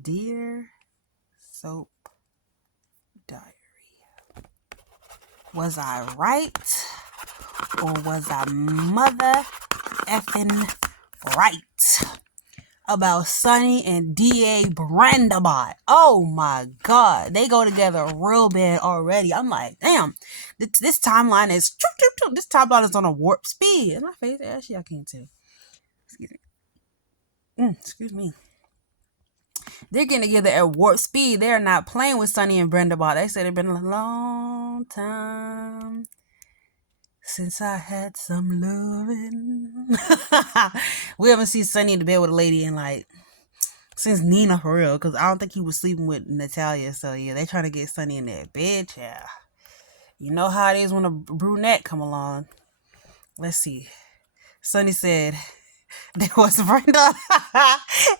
Dear Soap Diary. Was I right? Or was I mother effing right about Sunny and DA Brenda bot? Oh my God. They go together real bad already. I'm like, damn, this timeline is, this timeline is on a warp speed. In my face, actually, I can't tell. Excuse me. They're getting together at warp speed. They're not playing with Sunny and Brenda bot. They said it's been a long time since I had some loving. We haven't seen Sunny in the bed with a lady in like since Nina, for real, because I don't think he was sleeping with Natalia. So yeah, they trying to get Sunny in that bed. Yeah, you know how it is when a brunette come along. Let's see. Sunny said there was Brenda.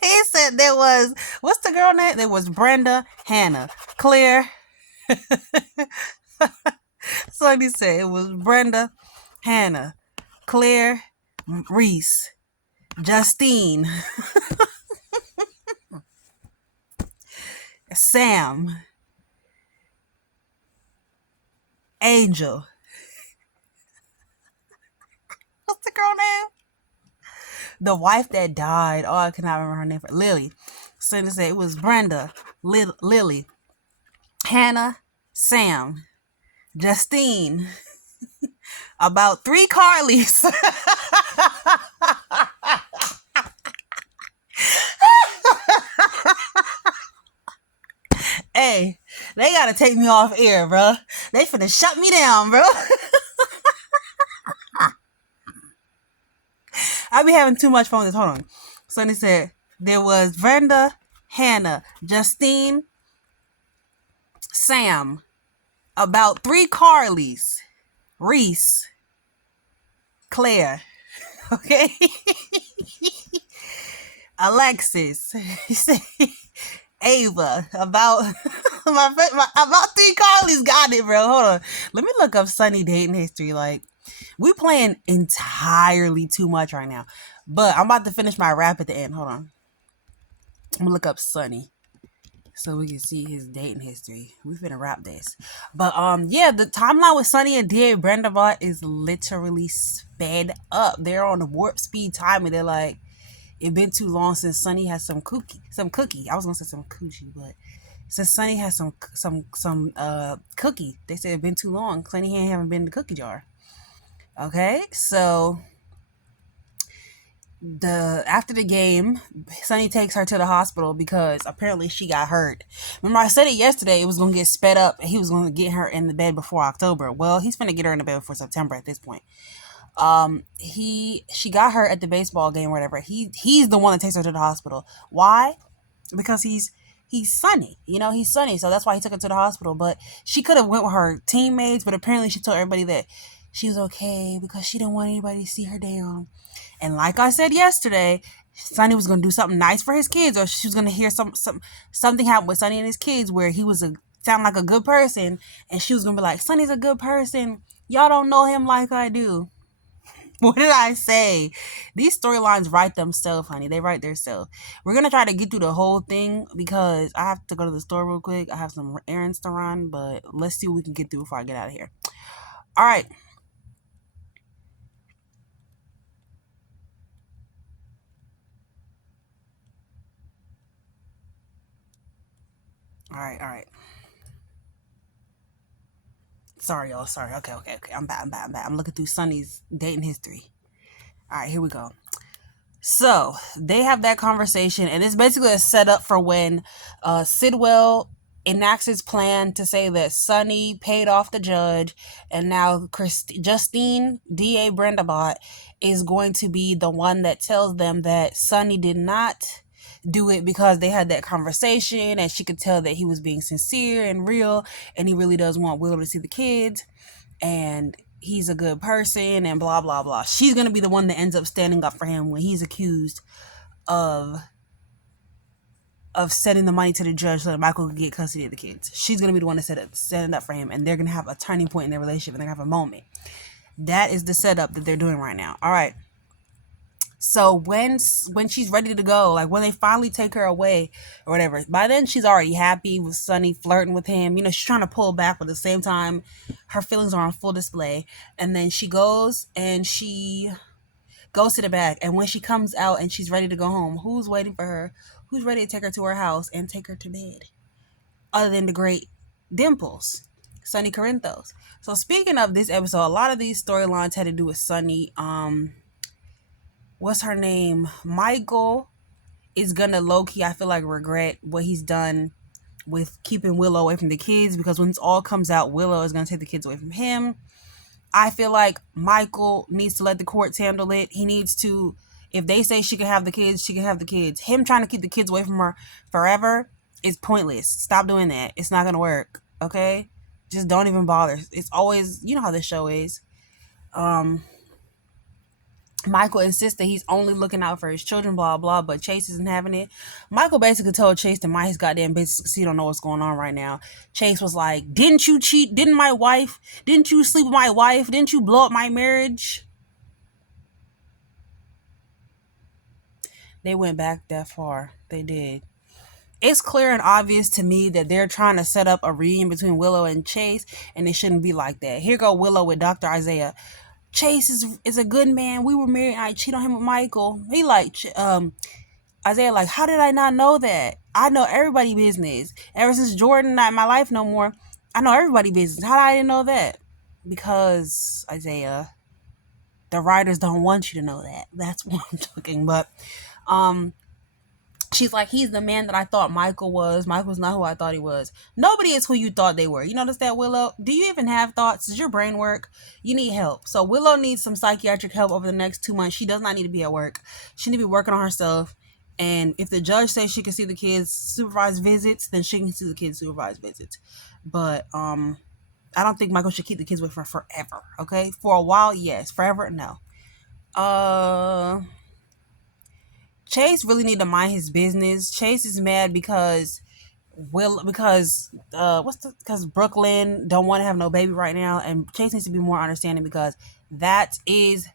He said there was, what's the girl name? There was Brenda, Hannah, Claire. Sunny said it was Brenda, Hannah, Claire, Reese, Justine, Sam, Angel. What's the girl name? The wife that died. Oh, I cannot remember her name. Lily. Sunny said it was Brenda, Lily, Hannah, Sam, Justine. About 3 Carlys. Hey, they gotta take me off air, bro. They finna shut me down, bro. I be having too much fun with this. Hold on. Sunny said there was Brenda, Hannah, Justine, Sam, about 3 Carlys, Reese, Claire, okay, Alexis, Ava, about about 3 Carlys. Got it, bro. Hold on, let me look up Sunny dating history. Like, we playing entirely too much right now, but I'm about to finish my rap at the end. Hold on, I'm gonna look up Sunny so we can see his dating history. We finna wrap this. But yeah, the timeline with Sunny and DA Brenda is literally sped up. They're on the warp speed timing. They're like, it been too long since Sunny has some cookie. I was gonna say some coochie, but since Sunny has some cookie, they said it been too long. Sunny haven't been in the cookie jar. Okay, so after the game, Sunny takes her to the hospital because apparently she got hurt. Remember, I said it yesterday, it was going to get sped up and he was going to get her in the bed before October. Well, he's going to get her in the bed before September at this point. She got hurt at the baseball game or whatever. He's the one that takes her to the hospital. Why? Because he's Sunny. You know, he's Sunny, so that's why he took her to the hospital. But she could have went with her teammates, but apparently she told everybody that she was okay because she didn't want anybody to see her down. And like I said yesterday, Sunny was going to do something nice for his kids, or she was going to hear something happen with Sunny and his kids where he was sound like a good person, and she was going to be like, Sunny's a good person. Y'all don't know him like I do. What did I say? These storylines write themselves, honey. They write themselves. We're going to try to get through the whole thing because I have to go to the store real quick. I have some errands to run, but let's see what we can get through before I get out of here. All right. All right. Sorry, y'all. Sorry. Okay. I'm back. I'm looking through Sunny's dating history. All right, here we go. So they have that conversation, and it's basically a setup for when Sidwell enacts his plan to say that Sunny paid off the judge, and now Justine, DA Brendabot, is going to be the one that tells them that Sunny did not do it because they had that conversation, and she could tell that he was being sincere and real, and he really does want Willow to see the kids, and he's a good person, and blah blah blah. She's gonna be the one that ends up standing up for him when he's accused of sending the money to the judge so that Michael could get custody of the kids. She's gonna be the one that stand up for him, and they're gonna have a turning point in their relationship, and they're gonna have a moment. That is the setup that they're doing right now. All right. So when she's ready to go, like when they finally take her away or whatever, by then she's already happy with Sonny, flirting with him. You know, she's trying to pull back, but at the same time, her feelings are on full display. And then she goes to the back, and when she comes out and she's ready to go home, who's waiting for her? Who's ready to take her to her house and take her to bed? Other than the great Dimples, Sonny Corinthos. So speaking of this episode, a lot of these storylines had to do with Sonny. What's her name? Michael is gonna low key, I feel like, regret what he's done with keeping Willow away from the kids, because when this all comes out, Willow is gonna take the kids away from him. I feel like Michael needs to let the courts handle it. He needs to, if they say she can have the kids, she can have the kids. Him trying to keep the kids away from her forever is pointless. Stop doing that. It's not gonna work. Okay? Just don't even bother. It's always, you know how this show is. Michael insists that he's only looking out for his children, blah, blah, but Chase isn't having it. Michael basically told Chase to mind his goddamn business because he don't know what's going on right now. Chase was like, didn't you cheat? Didn't you sleep with my wife? Didn't you blow up my marriage? They went back that far. They did. It's clear and obvious to me that they're trying to set up a reunion between Willow and Chase, and it shouldn't be like that. Here go Willow with Dr. Isaiah. Chase is a good man. We were married. I cheat on him with Michael. He like Isaiah like, how did I not know that? I know everybody business. Ever since Jordan not in my life no more, I know everybody business. How did I didn't know that? Because Isaiah, the writers don't want you to know that. That's what I'm talking. But she's like, he's the man that I thought Michael was. Michael's not who I thought he was. Nobody is who you thought they were. You notice that, Willow? Do you even have thoughts? Does your brain work? You need help. So Willow needs some psychiatric help over the next 2 months. She does not need to be at work. She needs to be working on herself. And if the judge says she can see the kids' supervised visits, then she can see the kids' supervised visits. But I don't think Michael should keep the kids with her forever. Okay? For a while, yes. Forever, no. Chase really need to mind his business. Chase is mad because because Brooklyn don't want to have no baby right now, and Chase needs to be more understanding because that is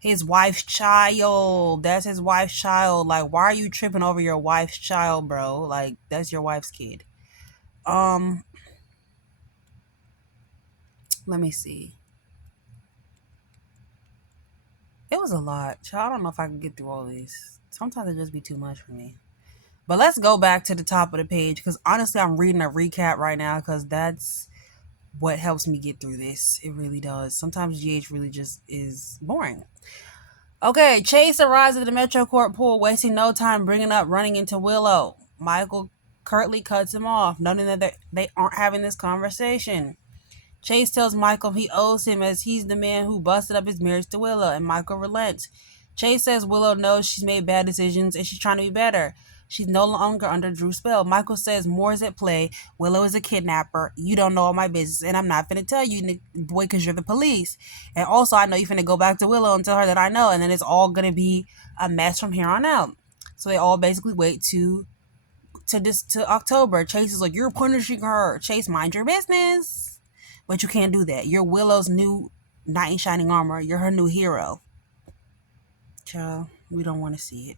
his wife's child. That's his wife's child. Like, why are you tripping over your wife's child, bro? Like, that's your wife's kid. Let me see. It was a lot. I don't know if I can get through all this. Sometimes it just be too much for me. But let's go back to the top of the page because honestly, I'm reading a recap right now because that's what helps me get through this. It really does. Sometimes GH really just is boring. Okay, Chase arrives at the Metro Court pool, wasting no time bringing up running into Willow. Michael curtly cuts him off, noting that they aren't having this conversation. Chase tells Michael he owes him as he's the man who busted up his marriage to Willow, and Michael relents. Chase says Willow knows she's made bad decisions and she's trying to be better. She's no longer under Drew's spell. Michael says more is at play. Willow is a kidnapper. You don't know all my business, and I'm not finna tell you, boy, because you're the police. And also, I know you finna go back to Willow and tell her that I know, and then it's all gonna be a mess from here on out. So they all basically wait to October. Chase is like, you're punishing her. Chase, mind your business. But you can't do that. You're Willow's new knight in shining armor. You're her new hero. Child, we don't want to see it.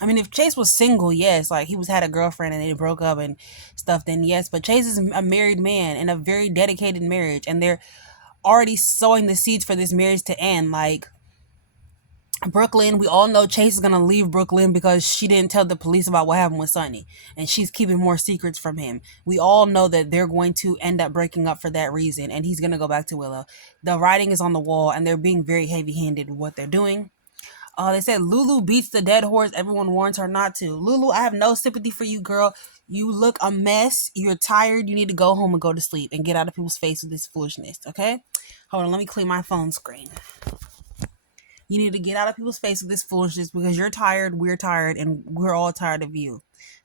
I mean, if Chase was single, yes, like he had a girlfriend and they broke up and stuff, then yes. But Chase is a married man in a very dedicated marriage, and they're already sowing the seeds for this marriage to end. Like Brooklyn, we all know Chase is gonna leave Brooklyn because she didn't tell the police about what happened with Sonny, and she's keeping more secrets from him. We all know that they're going to end up breaking up for that reason, and he's gonna go back to Willow. The writing is on the wall, and they're being very heavy-handed with what they're doing. They said Lulu beats the dead horse. Everyone warns her not to. Lulu, I have no sympathy for you, girl. You look a mess. You're tired. You need to go home and go to sleep and get out of people's face with this foolishness, okay? Hold on, let me clean my phone screen. You need to get out of people's face with this foolishness because you're tired, we're tired, and we're all tired of you.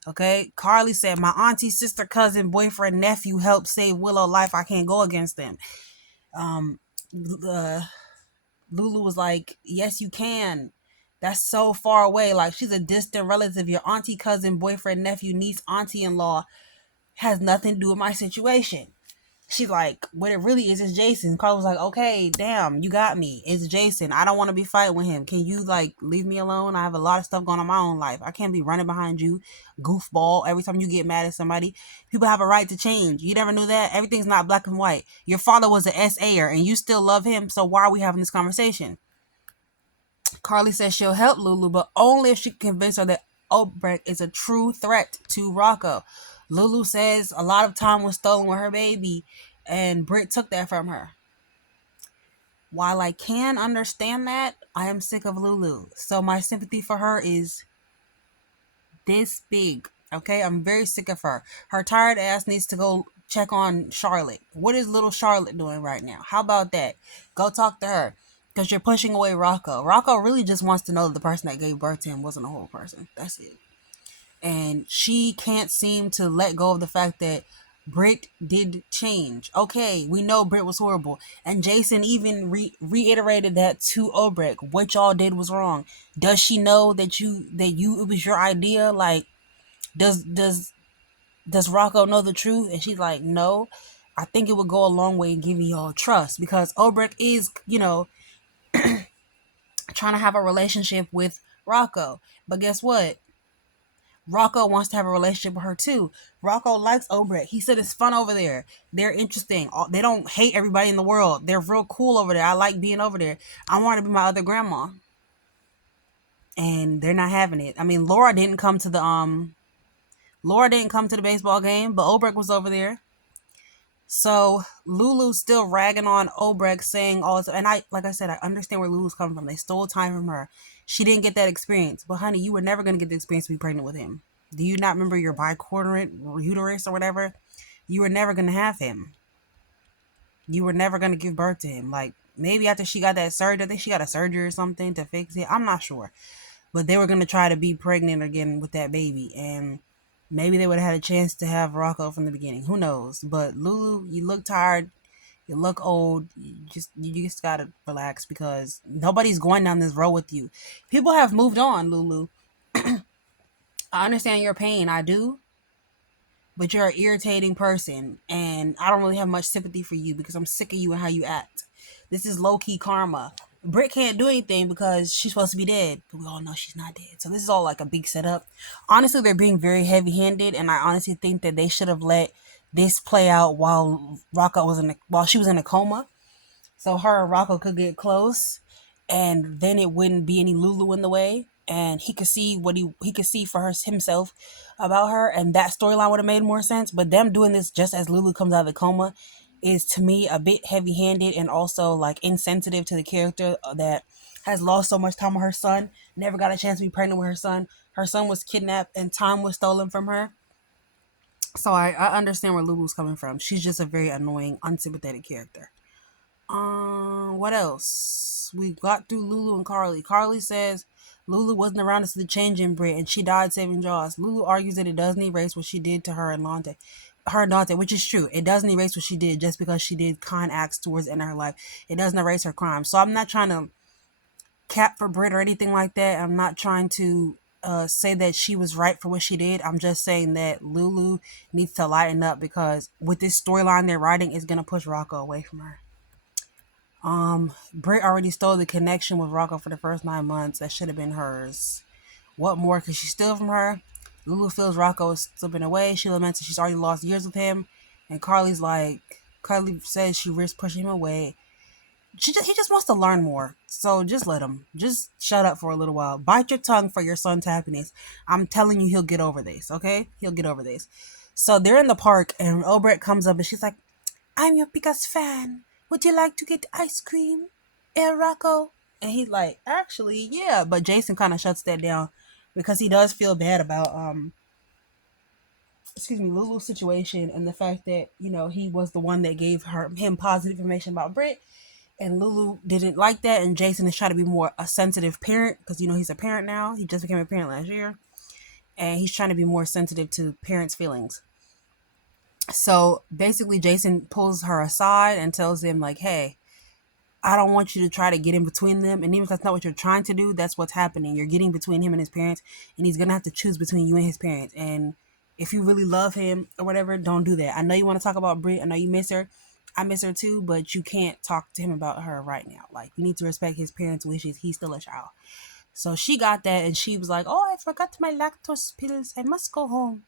Okay? Carly said, my auntie, sister, cousin, boyfriend, nephew helped save Willow's life. I can't go against them. Lulu was like, yes, you can. That's so far away. Like, she's a distant relative. Your auntie, cousin, boyfriend, nephew, niece, auntie-in-law has nothing to do with my situation. She's like, what it really is Jason. Carla was like, okay, damn, you got me. It's Jason. I don't want to be fighting with him. Can you like leave me alone? I have a lot of stuff going on in my own life. I can't be running behind you, goofball. Every time you get mad at somebody, people have a right to change. You never knew that? Everything's not black and white. Your father was an SA'er and you still love him. So why are we having this conversation? Carly says she'll help Lulu, but only if she can convince her that Obrecht is a true threat to Rocco. Lulu says a lot of time was stolen with her baby, and Britt took that from her. While I can understand that, I am sick of Lulu. So my sympathy for her is this big. Okay, I'm very sick of her. Her tired ass needs to go check on Charlotte. What is little Charlotte doing right now? How about that? Go talk to her. Because you're pushing away Rocco. Rocco really just wants to know that the person that gave birth to him wasn't a whole person. That's it. And she can't seem to let go of the fact that Britt did change. Okay, we know Britt was horrible. And Jason even reiterated that to Obrecht. What y'all did was wrong. Does she know that it was your idea? Like, does Rocco know the truth? And she's like, no. I think it would go a long way in giving y'all trust because Obrecht is, trying to have a relationship with Rocco. But guess what? Rocco wants to have a relationship with her too. Rocco likes Obrecht. He said it's fun over there. They're interesting. They don't hate everybody in the world. They're real cool over there. I like being over there. I want to be my other grandma. And they're not having it. I mean, Laura didn't come to the baseball game, but Obrecht was over there. So Lulu's still ragging on Obrecht, saying all this, and like I said, I understand where Lulu's coming from. They stole time from her. She didn't get that experience. But honey, you were never gonna get the experience to be pregnant with him. Do you not remember your biquadrant uterus or whatever? You were never gonna have him. You were never gonna give birth to him. Like maybe after she got that surgery, I think she got a surgery or something to fix it. I'm not sure. But they were gonna try to be pregnant again with that baby, and maybe they would have had a chance to have Rocco from the beginning. Who knows? But Lulu, you look tired. You look old. You just gotta relax because nobody's going down this road with you. People have moved on, Lulu. I understand your pain. I do. But you're an irritating person, and I don't really have much sympathy for you because I'm sick of you and how you act. This is low-key karma. Britt can't do anything because she's supposed to be dead, but we all know she's not dead. So this is all like a big setup. Honestly, they're being very heavy-handed, and I honestly think that they should have let this play out while while she was in a coma, so her and Rocco could get close, and then it wouldn't be any Lulu in the way, and he could see what he could see for himself about her, and that storyline would have made more sense. But them doing this just as Lulu comes out of the coma is to me a bit heavy-handed and also like insensitive to the character that has lost so much time with her son, never got a chance to be pregnant with her son. Her son was kidnapped and time was stolen from her. So I understand where Lulu's coming from. She's just a very annoying, unsympathetic character. What else? We got through Lulu and Carly. Carly says Lulu wasn't around to see the change in Brit and she died saving Jaws. Lulu argues that it doesn't erase what she did to her and Dante, which is true. It doesn't erase what she did just because she did kind acts towards the end of her life. It doesn't erase her crime. So I'm not trying to cap for Brit or anything like that. I'm not trying to say that she was right for what she did. I'm just saying that Lulu needs to lighten up because with this storyline they're writing, it's gonna push Rocco away from her. Britt already stole the connection with Rocco for the first 9 months. That should have been hers. What more could she steal from her? Lulu feels Rocco is slipping away. She laments that she's already lost years with him. And Carly says she risks pushing him away. He just wants to learn more. So just let him. Just shut up for a little while. Bite your tongue for your son's happiness. I'm telling you, he'll get over this, okay? He'll get over this. So they're in the park, and Obrecht comes up, and she's like, I'm your biggest fan. Would you like to get ice cream, Rocco? And he's like, actually, yeah. But Jason kind of shuts that down because he does feel bad about, Lulu's situation and the fact that, he was the one that gave him positive information about Britt. And Lulu didn't like that. And Jason is trying to be more a sensitive parent because, he's a parent now. He just became a parent last year. And he's trying to be more sensitive to parents' feelings. So basically, Jason pulls her aside and tells him, like, hey, I don't want you to try to get in between them. And even if that's not what you're trying to do, that's what's happening. You're getting between him and his parents. And he's going to have to choose between you and his parents. And If you really love him or whatever, don't do that. I know you want to talk about Brit. I know you miss her. I miss her too, but you can't talk to him about her right now. Like, you need to respect his parents' wishes. He's still a child. So she got that, and she was like, "Oh, I forgot my lactose pills. I must go home."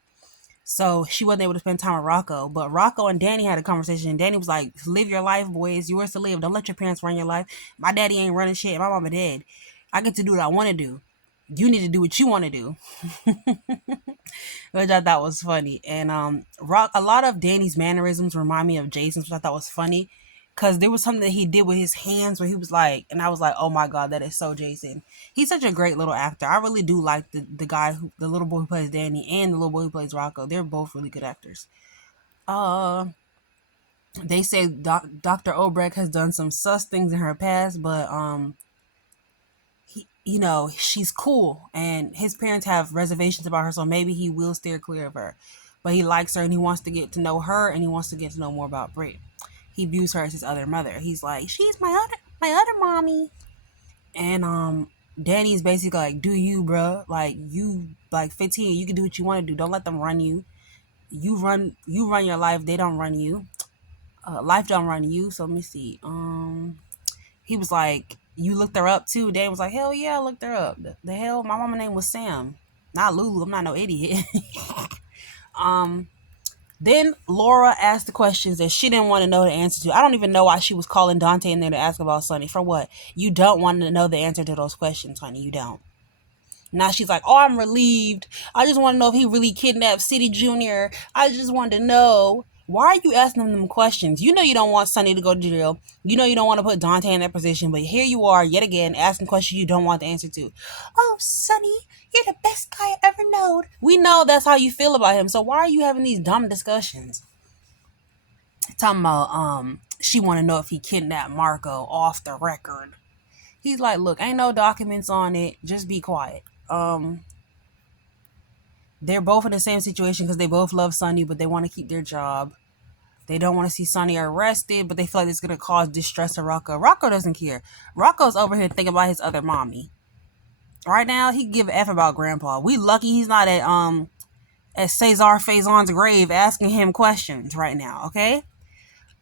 So she wasn't able to spend time with Rocco. But Rocco and Danny had a conversation. And Danny was like, "Live your life, boy. It's yours to live. Don't let your parents run your life. My daddy ain't running shit. My mama dead. I get to do what I want to do. You need to do what you want to do." Which I thought was funny. And Rock, a lot of Danny's mannerisms remind me of Jason's, which I thought was funny. Cause there was something that he did with his hands where he was like, and I was like, "Oh my god, that is so Jason." He's such a great little actor. I really do like the guy who, the little boy who plays Danny, and the little boy who plays Rocco. They're both really good actors. Uh, they say Dr. Obrecht has done some sus things in her past, but he, she's cool, and his parents have reservations about her, so maybe he will steer clear of her. But he likes her, and he wants to get to know her, and he wants to get to know more about Brit. He views her as his other mother. He's like, she's my other mommy. And Danny's basically like, do you, bruh? Like, you like 15, you can do what you want to do. Don't let them run you. You run your life. They don't run you. Life don't run you. So let me see. He was like, you looked her up too. Danny was like, hell yeah, I looked her up. The hell, my mama name was Sam, not Lulu. I'm not no idiot. um. Then Laura asked the questions that she didn't want to know the answer to. I don't even know why she was calling Dante in there to ask about Sonny. For what? You don't want to know the answer to those questions, honey. You don't. Now she's like, oh, I'm relieved. I just want to know if he really kidnapped City Jr. I just wanted to know. Why are you asking them questions? You know you don't want Sonny to go to jail. You know you don't want to put Dante in that position. But here you are, yet again, asking questions you don't want the answer to. Oh, Sonny, you're the best guy I ever known. We know that's how you feel about him. So why are you having these dumb discussions? Talking about, she want to know if he kidnapped Marco off the record. He's like, look, ain't no documents on it. Just be quiet. They're both in the same situation because they both love Sonny, but they want to keep their job. They don't want to see Sonny arrested, but they feel like it's going to cause distress to Rocco. Rocco doesn't care. Rocco's over here thinking about his other mommy. Right now, he give a F about Grandpa. We lucky he's not at Cesar Faison's grave asking him questions right now, okay?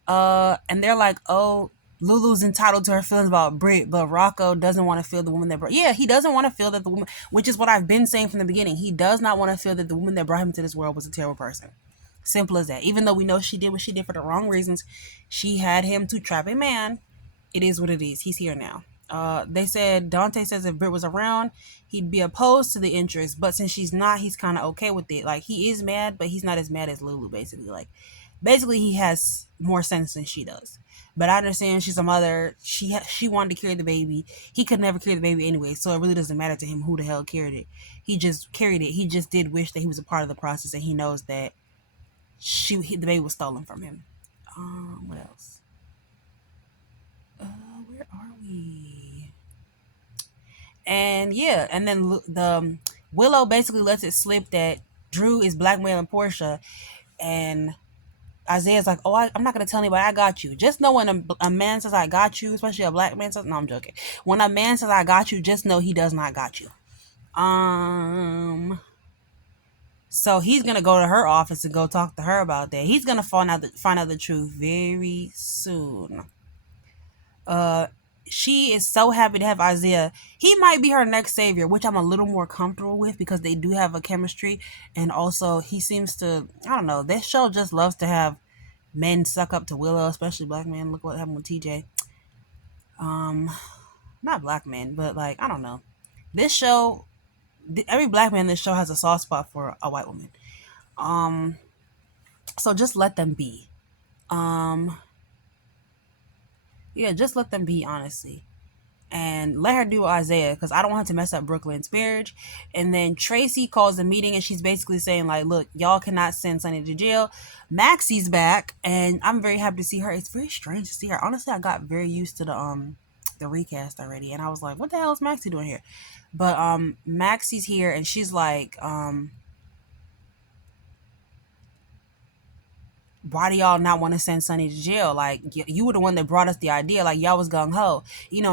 And they're like, oh, Lulu's entitled to her feelings about Brit, but Rocco doesn't want to feel the woman that brought. Yeah, he doesn't want to feel that the woman, which is what I've been saying from the beginning. He does not want to feel that the woman that brought him into this world was a terrible person. Simple as that. Even though we know she did what she did for the wrong reasons, she had him to trap a man. It is what it is. He's here now. They said Dante says if Britt was around, he'd be opposed to the interest, but since she's not, he's kind of okay with it. Like, he is mad, but he's not as mad as Lulu. Basically, he has more sense than she does. But I understand she's a mother. She wanted to carry the baby. He could never carry the baby anyway, so it really doesn't matter to him who the hell carried it. He just carried it. He just did wish that he was a part of the process, and he knows that the baby was stolen from him. What else? Where are we? And yeah, and then the Willow basically lets it slip that Drew is blackmailing Portia, and Isaiah's like, oh, I'm not going to tell anybody, I got you. Just know when a man says, I got you, especially a black man says, no, I'm joking. When a man says, I got you, just know he does not got you. So he's going to go to her office and go talk to her about that. He's going to find out the truth very soon. She is so happy to have Isaiah. He might be her next savior, which I'm a little more comfortable with because they do have a chemistry. And also, he seems to, I don't know, this show just loves to have men suck up to Willow, especially black men. Look what happened with TJ. Not black men, but like, I don't know. This show, every black man in this show has a soft spot for a white woman. So just let them be. Yeah, just let them be, honestly. And let her do Isaiah, because I don't want to mess up Brooklyn's marriage. And then Tracy calls a meeting, and she's basically saying, like, look, y'all cannot send Sonny to jail. Maxie's back, and I'm very happy to see her. It's very strange to see her. Honestly, I got very used to the recast already, and I was like, what the hell is Maxie doing here? But Maxie's here, and she's like, why do y'all not want to send Sonny to jail? Like, you were the one that brought us the idea. Like, y'all was gung-ho.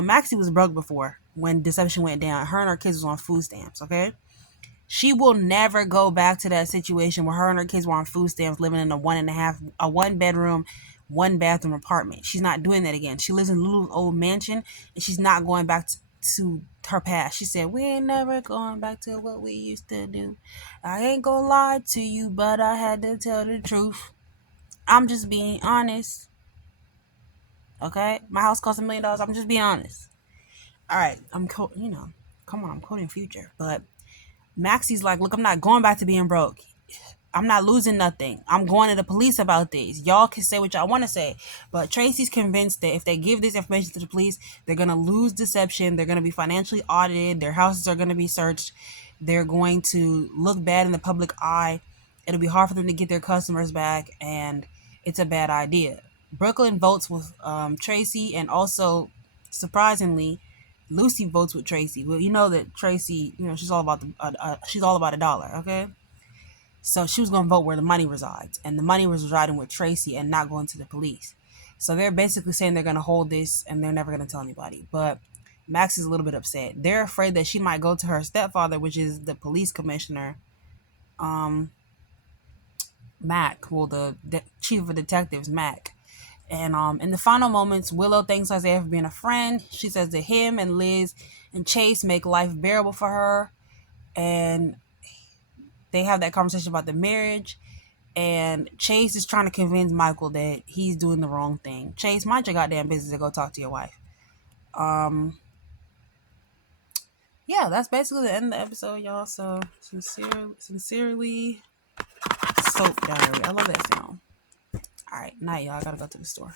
Maxie was broke before when Deception went down. Her and her kids was on food stamps, okay? She will never go back to that situation where her and her kids were on food stamps, living in a 1 bedroom, 1 bathroom apartment. She's not doing that again. She lives in Lulu's old mansion, and she's not going back to her past. She said, "We ain't never going back to what we used to do. I ain't gonna lie to you, but I had to tell the truth. I'm just being honest. Okay, my house cost $1 million. I'm just being honest. All right, come on, I'm quoting Future, but Maxie's like, look, I'm not going back to being broke. I'm not losing nothing. I'm going to the police about this. Y'all can say what y'all want to say. But Tracy's convinced that if they give this information to the police, they're going to lose deception. They're going to be financially audited. Their houses are going to be searched. They're going to look bad in the public eye. It'll be hard for them to get their customers back. And it's a bad idea. Brooklyn votes with Tracy. And also, surprisingly, Lucy votes with Tracy. Well, you know that Tracy, she's all about she's all about a dollar, okay? So she was going to vote where the money resides, and the money was residing with Tracy and not going to the police. So they're basically saying they're going to hold this and they're never going to tell anybody. But Max is a little bit upset. They're afraid that she might go to her stepfather, which is the police commissioner, Mac. Well, the chief of detectives, Mac. And in the final moments, Willow thanks Isaiah for being a friend. She says that him and Liz and Chase make life bearable for her. And they have that conversation about the marriage. And Chase is trying to convince Michael that he's doing the wrong thing. Chase, mind your goddamn business and go talk to your wife. Yeah, that's basically the end of the episode, y'all. So sincerely, Soap Diary. I love that sound. All right, night, y'all. I gotta go to the store.